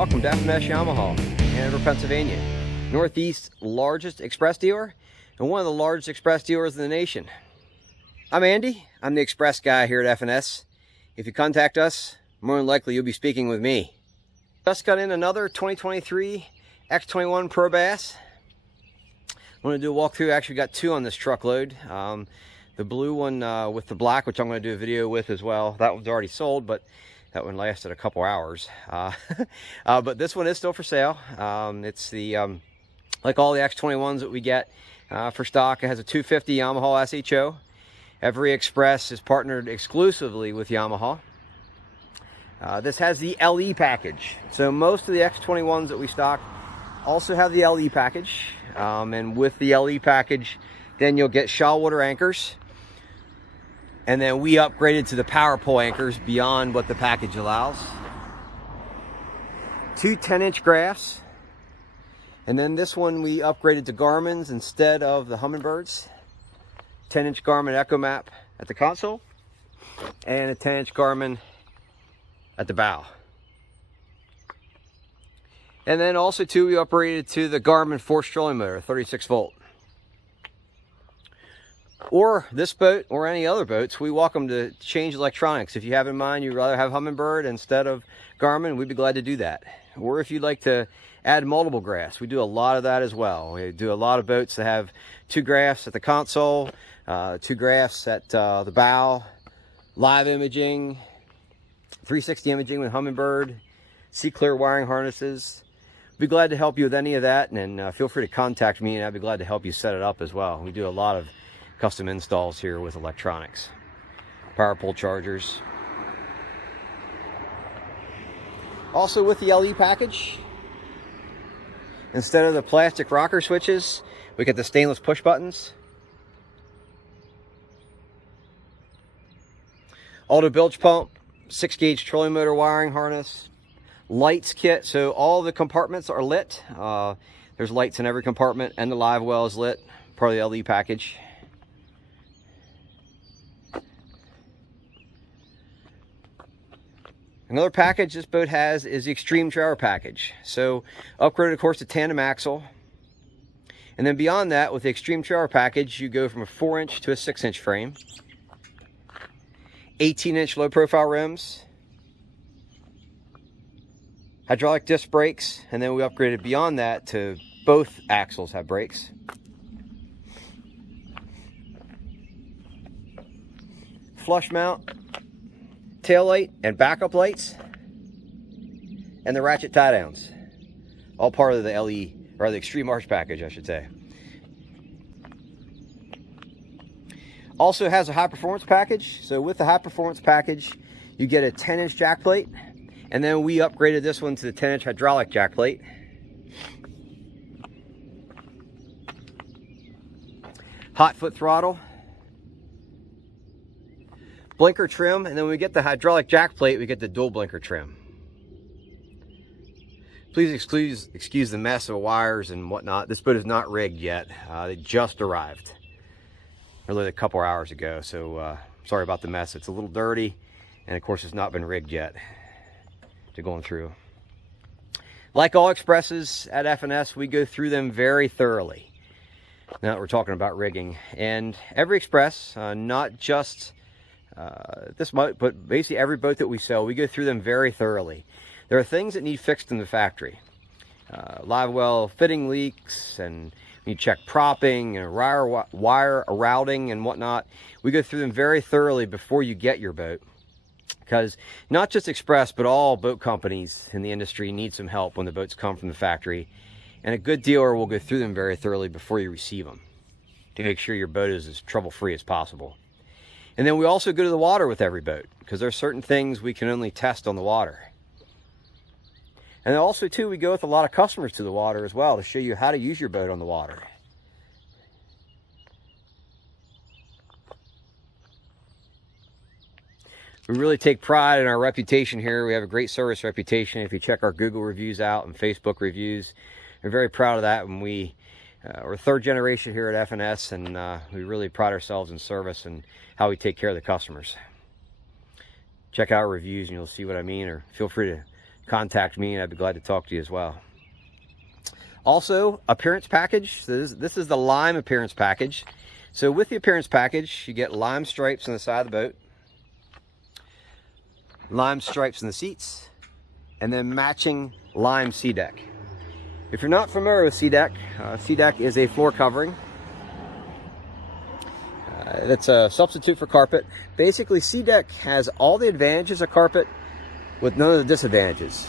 welcome to F&SYamaha, Hanover, Pennsylvania. Northeast's largest express dealer and one of the largest express dealers in the nation. I'm Andy. I'm the express guy here at F&S. If you contact us, more than likely you'll be speaking with me. Just got in another 2023 X21 Pro Bass. I'm going to do a walkthrough. Actually got two on this truckload. The blue one with the black, which I'm going to do a video with as well. That one's already sold, but that one lasted a couple hours. But this one is still for sale. It's the like all the X21s that we get for stock. It has a 250 Yamaha SHO. Every Express is partnered exclusively with Yamaha. This has the LE package. So most of the X21s that we stock also have the LE package. And with the LE package, then you'll get SHO water anchors. And then we upgraded to the power pole anchors beyond what the package allows. Two 10-inch graphs. And then this one we upgraded to Garmin's instead of the Humminbirds. 10-inch Garmin Echo Map at the console. And a 10-inch Garmin at the bow. And then also too, we upgraded to the Garmin forced trolling motor, 36 volt. Or this boat or any other boats, we welcome to change electronics. If you have in mind you'd rather have Humminbird instead of Garmin, we'd be glad to do that. Or if you'd like to add multiple graphs, we do a lot of that as well. We do a lot of boats that have two graphs at the console, two graphs at the bow, live imaging, 360 imaging with Humminbird, sea clear wiring harnesses. Be glad to help you with any of that, and feel free to contact me and I'd be glad to help you set it up as well. We do a lot of custom installs here with electronics. Power pole chargers. Also with the LE package, instead of the plastic rocker switches, we get the stainless push buttons. Auto bilge pump, 6-gauge trolling motor wiring harness, lights kit, so all the compartments are lit. There's lights in every compartment and the live well is lit, part of the LE package. Another package this boat has is the Extreme Trailer package. So upgraded of course to tandem axle. And then beyond that, with the Extreme Trailer package, you go from a 4-inch to a 6-inch frame. 18-inch low profile rims. Hydraulic disc brakes. And then we upgraded beyond that to both axles have brakes. Flush mount. Tail light and backup lights, and the ratchet tie downs, all part of the LE or the Extreme Arch package, I should say. Also has a high performance package. So with the high performance package, you get a 10-inch jack plate, and then we upgraded this one to the 10-inch hydraulic jack plate. Hot foot throttle. Blinker trim, and then when we get the hydraulic jack plate, we get the dual blinker trim. Please excuse the mess of wires and whatnot. This boat is not rigged yet. They just arrived, really a couple hours ago, so sorry about the mess. It's a little dirty, and of course it's not been rigged yet to going through. Like all Expresses at F&S, we go through them very thoroughly. Now that we're talking about rigging, and every Express, not just this boat, but basically every boat that we sell, we go through them very thoroughly. There are things that need fixed in the factory. Live well fitting leaks, and you check propping and wire routing and whatnot. We go through them very thoroughly before you get your boat, because not just Express, but all boat companies in the industry need some help when the boats come from the factory, and a good dealer will go through them very thoroughly before you receive them to make sure your boat is as trouble-free as possible. And then we also go to the water with every boat, because there are certain things we can only test on the water. And also too, we go with a lot of customers to the water as well to show you how to use your boat on the water. We really take pride in our reputation here. We have a great service reputation. If you check our Google reviews out and Facebook reviews, we're very proud of that. When we're third generation here at F&S, and we really pride ourselves in service and how we take care of the customers. Check out our reviews and you'll see what I mean, or feel free to contact me and I'd be glad to talk to you as well. Also, appearance package. So this is the lime appearance package. So with the appearance package, you get lime stripes on the side of the boat, lime stripes in the seats, and then matching lime sea deck. If you're not familiar with sea deck is a floor covering. It's a substitute for carpet. Basically, sea deck has all the advantages of carpet with none of the disadvantages.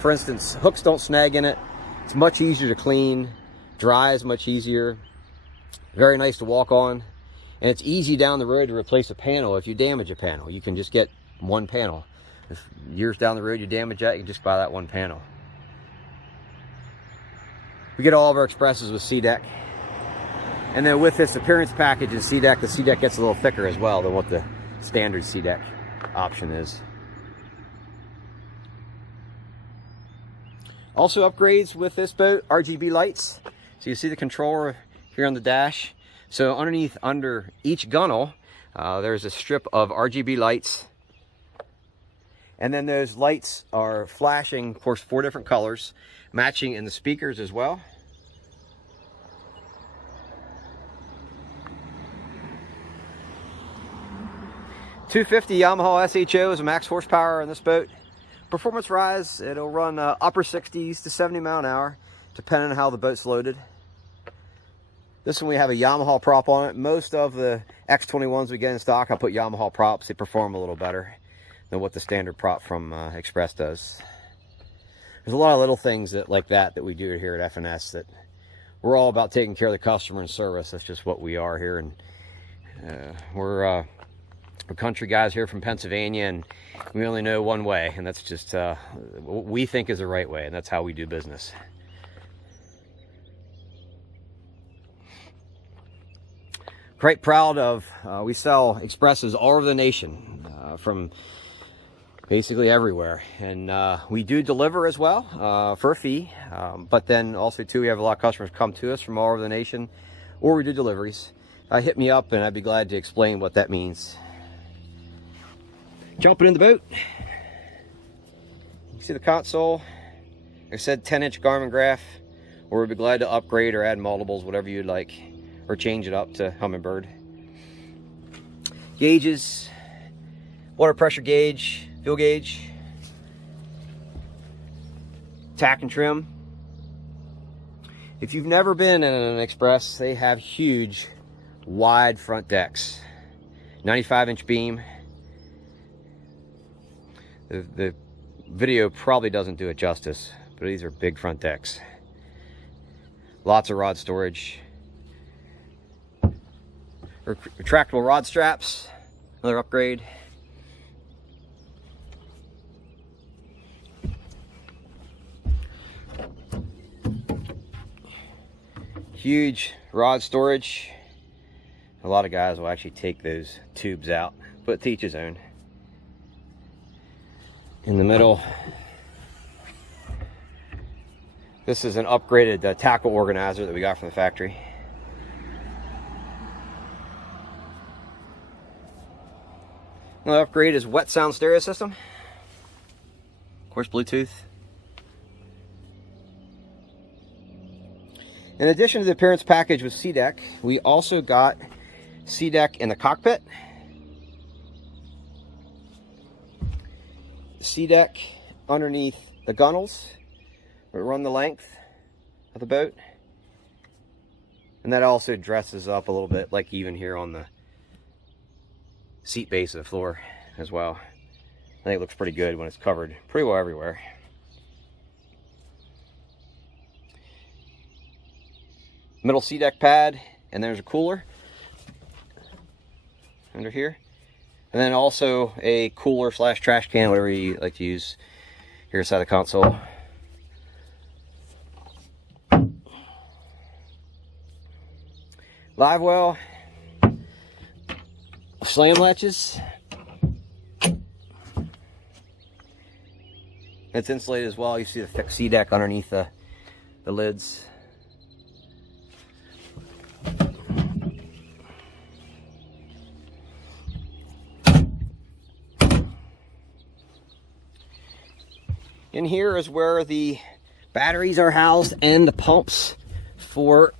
For instance, hooks don't snag in it. It's much easier to clean. Dry is much easier. Very nice to walk on. And it's easy down the road to replace a panel if you damage a panel. You can just get one panel. If years down the road you damage that, you can just buy that one panel. We get all of our Xpresses with sea deck. And then with this appearance package in sea deck, the sea deck gets a little thicker as well than what the standard sea deck option is. Also upgrades with this boat, RGB lights. So you see the controller here on the dash. So underneath, under each gunnel, there's a strip of RGB lights. And then those lights are flashing, of course, 4 different colors, matching in the speakers as well. .250 Yamaha SHO is a max horsepower on this boat. Performance rise, it'll run upper 60s to 70 mile an hour, depending on how the boat's loaded. This one we have a Yamaha prop on it. Most of the X21s we get in stock, I put Yamaha props. They perform a little better than what the standard prop from Xpress does. There's a lot of little things like that we do here at F&S that we're all about taking care of the customer and service. That's just what we are here, and we're country guys here from Pennsylvania, and we only know one way, and that's just what we think is the right way, and that's how we do business. Quite proud of, we sell Xpresses all over the nation, from basically everywhere, and we do deliver as well for a fee, but then also too, we have a lot of customers come to us from all over the nation, or we do deliveries. Hit me up and I'd be glad to explain what that means. Jumping in the boat, you see the console. Like I said, 10-inch Garmin graph, or we'd be glad to upgrade or add multiples, whatever you'd like, or change it up to Humminbird. Gauges, water pressure gauge, fuel gauge, tack and trim. If you've never been in an Xpress, they have huge, wide front decks, 95-inch beam. The video probably doesn't do it justice, but these are big front decks. Lots of rod storage. Retractable rod straps, another upgrade. Huge rod storage. A lot of guys will actually take those tubes out, but to each his own. In the middle, this is an upgraded tackle organizer that we got from the factory. Another upgrade is wet sound stereo system. Of course, Bluetooth. In addition to the appearance package with sea deck, we also got sea deck in the cockpit. Sea deck underneath the gunnels. We run the length of the boat, and that also dresses up a little bit, like even here on the seat base of the floor as well. I think it looks pretty good when it's covered pretty well everywhere. Middle sea deck pad, and there's a cooler under here. And then also a cooler slash trash can, whatever you like to use, here inside the console. Live well, slam latches. It's insulated as well. You see the thick sea deck underneath the lids. In here is where the batteries are housed and the pumps for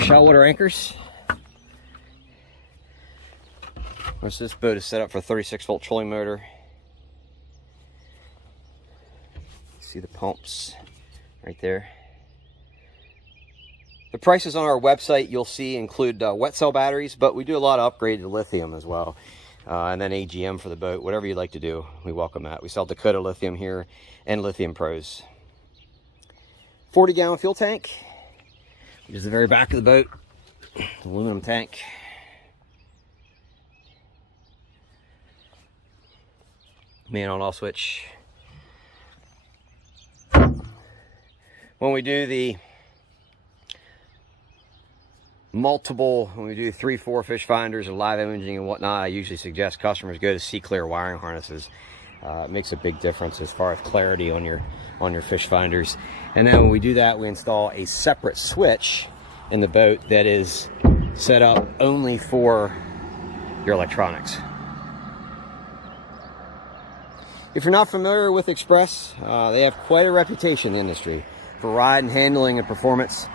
shallow water anchors. Of course, this boat is set up for a 36-volt trolling motor. See the pumps right there. The prices on our website you'll see include wet cell batteries, but we do a lot of upgrade to lithium as well. And then AGM for the boat, whatever you'd like to do, we welcome that. We sell Dakota Lithium here and Lithium Pros. 40-gallon fuel tank, which is the very back of the boat, aluminum tank. Main on off switch. When we do the when we do 3-4 fish finders and live imaging and whatnot, I usually suggest customers go to C-Clear wiring harnesses. It makes a big difference as far as clarity on your fish finders. And then when we do that, we install a separate switch in the boat that is set up only for your electronics. If you're not familiar with Xpress, they have quite a reputation in the industry for ride and handling and performance,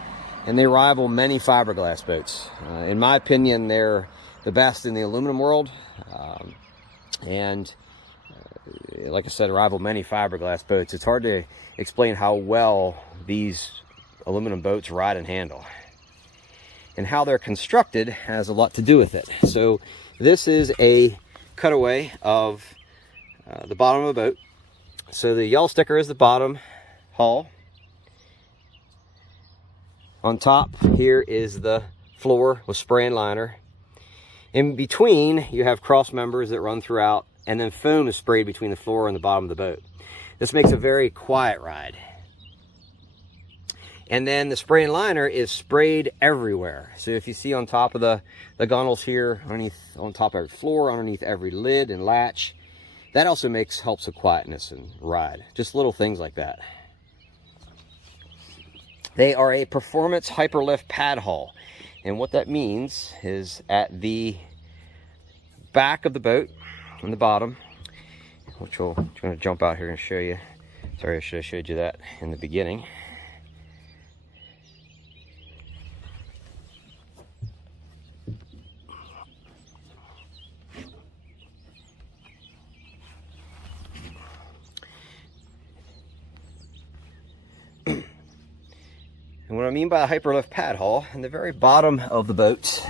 and they rival many fiberglass boats. In my opinion, they're the best in the aluminum world, and like I said, rival many fiberglass boats. It's hard to explain how well these aluminum boats ride and handle. And how they're constructed has a lot to do with it. So this is a cutaway of the bottom of the boat. So the yellow sticker is the bottom hull. On top here is the floor with spray and liner. In between, you have cross members that run throughout, and then foam is sprayed between the floor and the bottom of the boat. This makes a very quiet ride. And then the spray and liner is sprayed everywhere. So if you see on top of the gunnels here, underneath, on top of every floor, underneath every lid and latch, that also helps with quietness and ride. Just little things like that. They are a performance hyperlift pad hull. And what that means is at the back of the boat, on the bottom, which I'm going to jump out here and show you. Sorry, I should have showed you that in the beginning. And what I mean by a hyperlift pad hull, in the very bottom of the boat,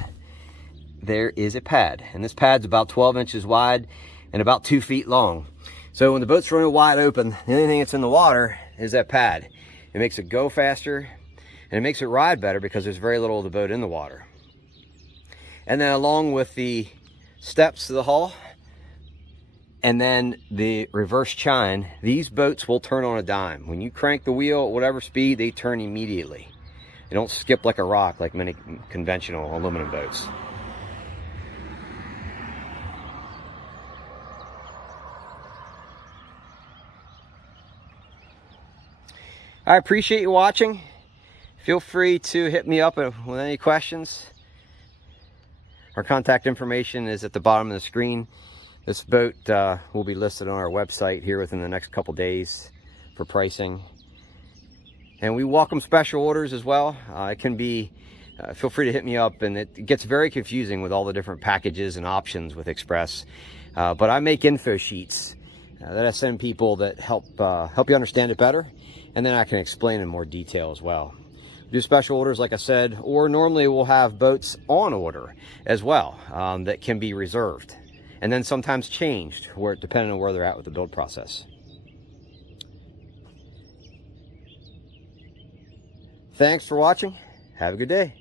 there is a pad. And this pad's about 12 inches wide and about 2 feet long. So when the boat's running wide open, the only thing that's in the water is that pad. It makes it go faster, and it makes it ride better because there's very little of the boat in the water. And then along with the steps to the hull, and then the reverse chine, these boats will turn on a dime. When you crank the wheel at whatever speed, they turn immediately. They don't skip like a rock like many conventional aluminum boats. I appreciate you watching. Feel free to hit me up with any questions. Our contact information is at the bottom of the screen. This boat will be listed on our website here within the next couple days for pricing. And we welcome special orders as well. It can be, feel free to hit me up, and it gets very confusing with all the different packages and options with Xpress. But I make info sheets that I send people that help you understand it better, and then I can explain in more detail as well. We do special orders, like I said, or normally we'll have boats on order as well that can be reserved. And then sometimes changed, depending on where they're at with the build process. Thanks for watching. Have a good day.